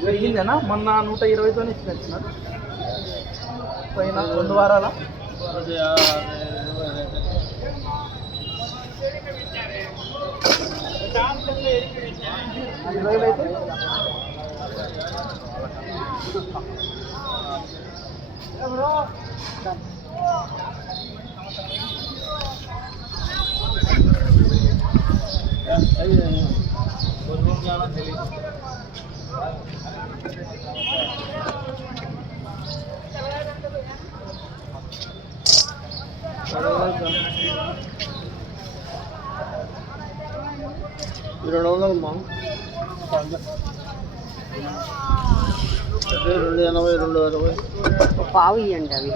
పెరిగిందేనా మొన్న నూట ఇరవైతో ఇచ్చినట్టున్నారు పోయిన రెండు వారాల? ఇరవై అయితే? రెండు వందలు మా రెండు ఎనభై రెండు అరవై. ఒక పావు ఇవ్వండి అవి.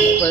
ముప్పై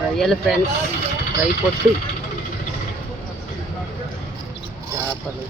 రొయ్యలు ఫ్రెండ్స్ రై పొట్టు చేపలు